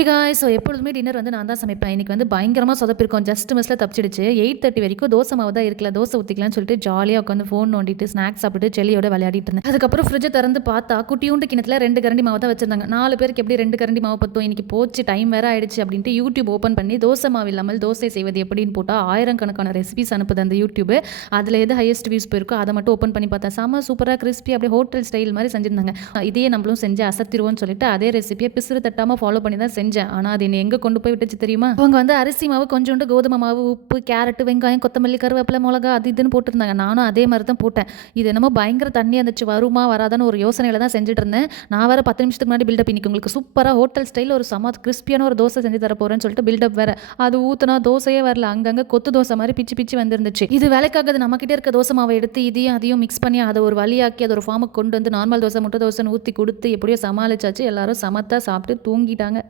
Hey guys! So எப்பொழுதுமே dinner வந்து நான் தான் சமைப்பேன். இன்னைக்கு வந்து பயங்கரமா சொதப்பியிருக்கோம். ஜஸ்ட் மிஸ்ல தப்பிச்சிடுச்சு. 8:30 வரைக்கும் தோசை மாவு தான் இருக்குல்ல, தோசை ஊத்திக்கலாம்னு சொல்லிட்டு ஜாலியா உட்காந்து ஃபோன் நோண்டிட்டு, ஸ்நாக்ஸ் சாப்பிட்டுட்டு, செல்லியோட விளையாடிட்டு இருந்தேன். அதுக்கப்புறம் ஃப்ரிட்ஜ திறந்து பார்த்தா, குட்டியூண்டு கிண்ணத்துல 2 கரண்டி மாவு தான் வச்சிருந்தாங்க. 4 பேருக்கு எப்படி 2 கரண்டி மாவு பத்தும்? இன்னைக்கு போச்சு, டைம் வேற ஆயிடுச்சு அப்படின்ட்டு யூடியூப் ஓப்பன் பண்ணி, தோசை மாவு இல்லாமல் தோசை செய்வது எப்படின்னு போட்டா, ஆயிரக்கணக்கான ரெசிபீஸ் அனுப்புது அந்த யூடியூப். அதுல எது ஹையஸ்ட் வியூஸ் போயிருக்கோ, அத மட்டும் ஓப்பன் பண்ணி பார்த்தா, செம சூப்பரா கிரிஸ்பி அப்படியே ஹோட்டல் ஸ்டைல் மாரி செஞ்சிருந்தாங்க. இதையே நம்மளும் செஞ்சு அசத்திருவோம்னு சொல்லிட்டு, அதே ரெசிபிய பிசுறு தட்டாம ஃபாலோ பண்ணி தான் செஞ்சேன். ஆனா அது எங்க கொண்டு போய் விட்டுச்சு தெரியுமா? அவங்க வந்து அரிசி மாவு, கொஞ்சோண்டு கோதுமை மாவு, உப்பு, கேரட், வெங்காயம், கொத்தமல்லி, கருவேப்பிலை, மிளகா அது இதுன்னு போட்டுருந்தாங்க. நானும் அதே மாதிரி தான் போட்டேன். இது என்னமோ பயங்கர தண்ணியா இருந்துச்சு. வருமா வராதான்னு ஒரு யோசனையில தான் செஞ்சுட்டு இருந்தேன். நான் வேற 10 நிமிஷத்துக்கு முன்னாடி பில்டப் இன்னைக்கு உங்களுக்கு சூப்பரா ஹோட்டல் ஸ்டைல் ஒரு செம கிறிஸ்பியான ஒரு தோசை செஞ்சு தர போறேன்னு சொல்லிட்டு பில்டப் வேற. அது ஊத்துனா தோசையே வரல. அங்கங்க கொத்து தோசை மாதிரி பிச்சு பிச்சு வந்துருந்துச்சு. இது வேலைக்காகாது. நம்ம கிட்ட இருக்க தோசை மாவை எடுத்து இதையும் அதையும் மிக்ஸ் பண்ணி அதை ஒரு வழியாக்கி அதை ஒரு ஃபார்முக்கு கொண்டு வந்து நார்மல் தோசை, முட்டை தோசைன்னு ஊற்றி கொடுத்து எப்படியோ சமாளிச்சாச்சு. எல்லாரும் சமத்தா சாப்பிட்டு தூங்கிட்டாங்க.